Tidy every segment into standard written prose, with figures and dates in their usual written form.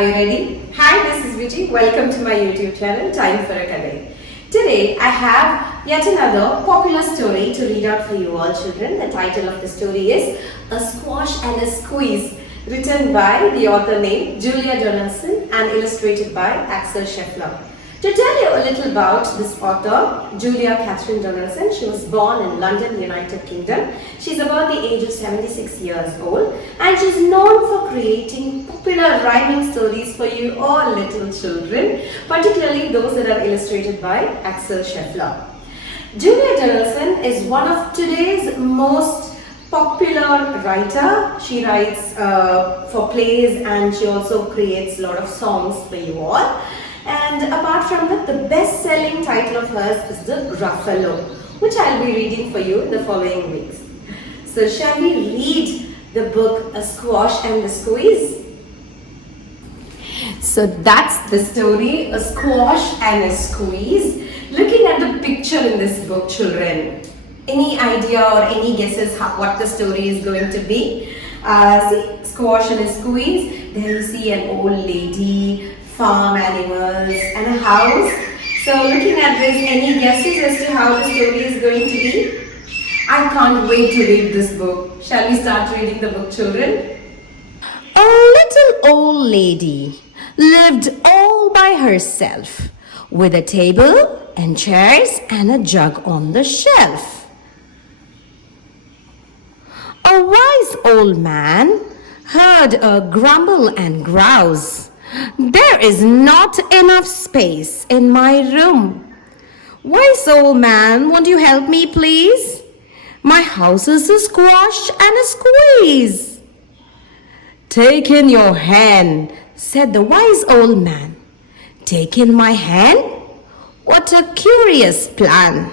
Are you ready? Hi, this is Vijay. Welcome to my YouTube channel, Time for a Kadai. Today, I have yet another popular story to read out for you all children. The title of the story is A Squash and a Squeeze, written by the author named Julia Donaldson and illustrated by Axel Scheffler. To tell you a little about this author, Julia Catherine Donaldson, she was born in London, United Kingdom. She's about the age of 76 years old and she's known for creating popular rhyming stories for you all little children, particularly those that are illustrated by Axel Scheffler. Julia Donaldson is one of today's most popular writer. She writes for plays and she also creates a lot of songs for you all. And apart from that, the best-selling title of hers is The Gruffalo, which I'll be reading for you in the following weeks. So shall we read the book A Squash and a Squeeze? So that's the story, A Squash and a Squeeze. Looking at the picture in this book, children, any idea or any guesses what the story is going to be? See, Squash and a Squeeze. There you see an old lady, farm animals and a house. So looking at this, any guesses as to how the story is going to be? I can't wait to read this book. Shall we start reading the book, children? A little old lady lived all by herself with a table and chairs and a jug on the shelf. A wise old man heard a grumble and grouse. "There is not enough space in my room. Wise old man, won't you help me please? My house is a squash and a squeeze." "Take in your hand," said the wise old man. "Take in my hand? What a curious plan."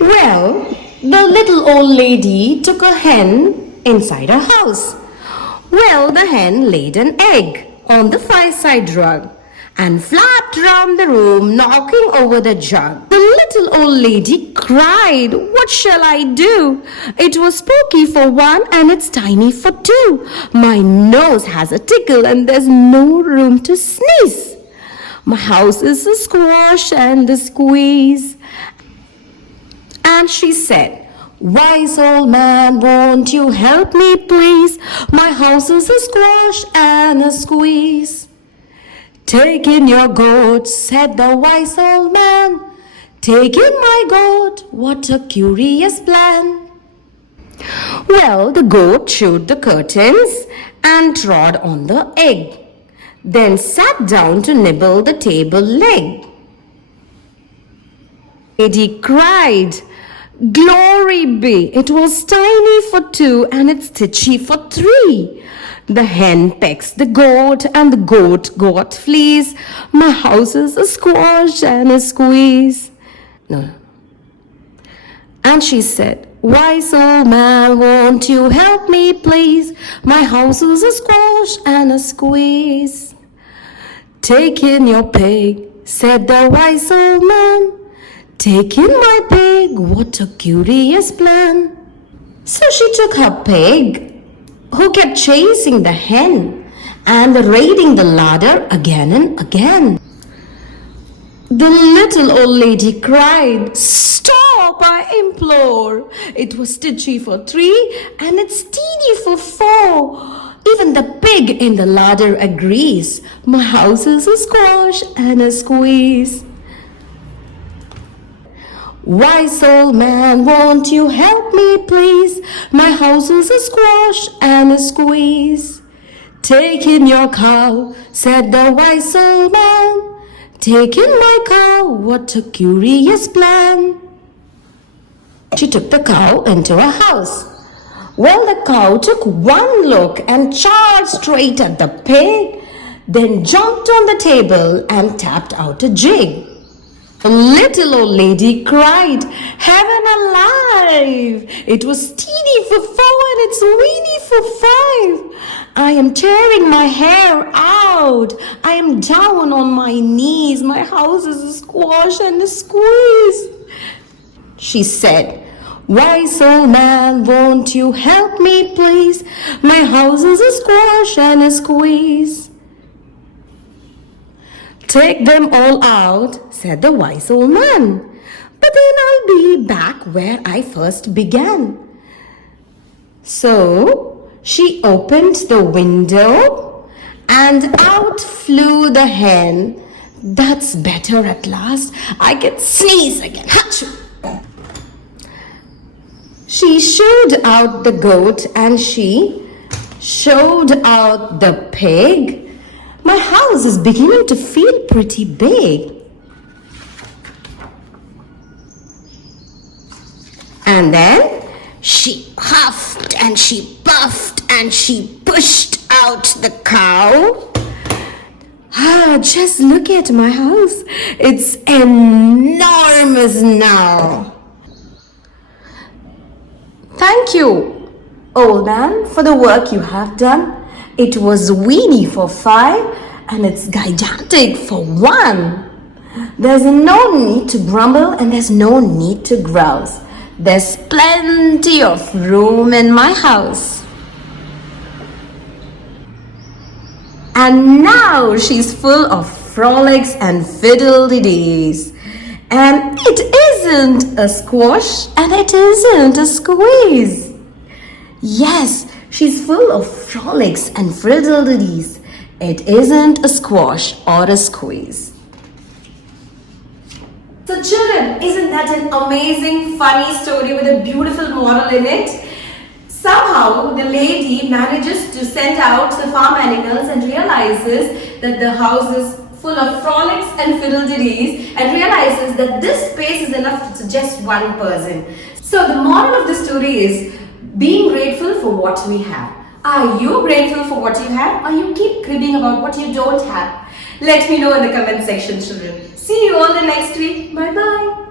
Well, the little old lady took a hen inside her house. Well, the hen laid an egg on the fireside rug and flapped round the room, knocking over the jug. The little old lady cried, "What shall I do? It was spooky for one and it's tiny for two. My nose has a tickle and there's no room to sneeze. My house is a squash and a squeeze." And she said, "Wise old man, won't you help me please? My house is a squash and a squeeze." "Take in your goat," said the wise old man. "Take in my goat, what a curious plan." Well, the goat chewed the curtains and trod on the egg, then sat down to nibble the table leg. Lady cried, "Glory be, it was tiny for two and it's stitchy for three." The hen pecks the goat and the goat got fleas. My house is a squash and a squeeze. No. And she said, "Wise old man, won't you help me please? My house is a squash and a squeeze." "Take in your pig," said the wise old man. "Take in my pig, what a curious plan." So she took her pig, who kept chasing the hen and raiding the larder again and again. The little old lady cried, "Stop, I implore. It was stitchy for three and it's teeny for four. Even the pig in the larder agrees. My house is a squash and a squeeze." "Wise old man, won't you help me please? My house is a squash and a squeeze." "Take in your cow," said the wise old man. "Take in my cow, what a curious plan." She took the cow into her house. Well, the cow took one look and charged straight at the pig, then jumped on the table and tapped out a jig. The little old lady cried, "Heaven alive! It was teeny for four and it's weeny for five. I am tearing my hair out. I am down on my knees. My house is a squash and a squeeze." She said, Wise old man, won't you help me please? My house is a squash and a squeeze. Take them all out, said the wise old man. But then I'll be back where I first began. So she opened the window and out flew the hen. That's better at last. I can sneeze again. Achoo! She showed out the goat and she showed out the pig. My house is beginning to feel pretty big. And then she huffed and she puffed and she pushed out the cow. Just look at my house. It's enormous now. Thank you, old man, for the work you have done. It was weedy for 5 and it's gigantic for 1. There's no need to grumble and there's no need to grouse. There's plenty of room in my house. And now she's full of frolics and fiddle-de-dees. And it isn't a squash and it isn't a squeeze. Yes, she's full of frolics and fiddle-de-dees. It isn't a squash or a squeeze. So children, isn't that an amazing, funny story with a beautiful moral in it? Somehow the lady manages to send out the farm animals and realizes that the house is full of frolics and fiddle-de-dees and realizes that this space is enough to just one person. So the moral of the story is being grateful for what we have. Are you grateful for what you have, or you keep cribbing about what you don't have? Let me know in the comment section, children. See you all the next week. Bye-bye.